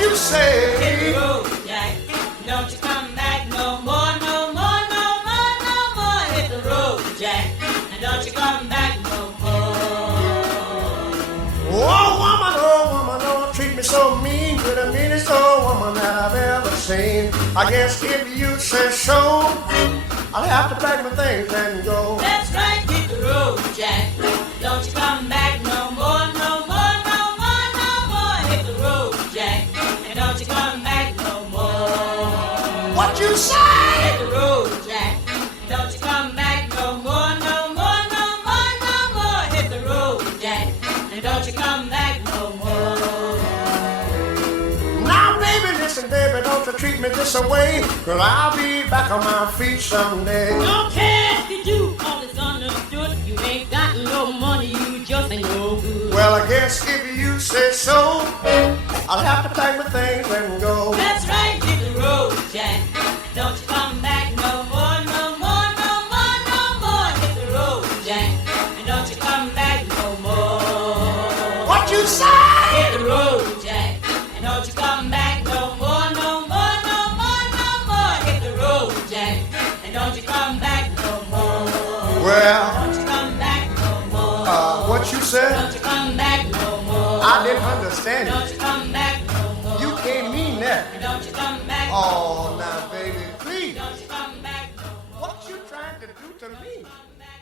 you say? Hit the road, Jack. Don't you come back no more, no more, no more, no more. Hit the road, Jack. And don't you come back no more. Oh woman, don't treat me so mean. You're the meanest old woman that I've ever seen. I guess if you say so, I'll have to pack my things and go. That's right, hit the road, Jack. Don't you come back no more, no more, no more, no more. Hit the road, Jack. And don't you come back no more. What you say? Hit the road, Jack. Don't you come back no more, no more, no more, no more. Hit the road, Jack. And don't you come back no more. Now, baby, listen, baby, don't you treat me this way, 'cause I'll be back on my feet someday. Don't care if you do, all is understood. You ain't got no money, you just ain't no good. Well, I guess if you say so, I'll have to pack my things and go. That's right, hit the road, Jack. Don't you come back no more, no more, no more, no more. Hit the road, Jack. And don't you come back no more. What you say? Hit the road, Jack. And don't you come back no more, no more, no more, no more. Hit the road, Jack. And don't you come back no more. Well, Don't you come back no more. what you said? Don't you come back no more. I didn't understand Don't it. you come back no more. You can't mean that. Don't you come back. Oh, now, baby, please. Don't you come back no more. What you trying to do to me? Come back.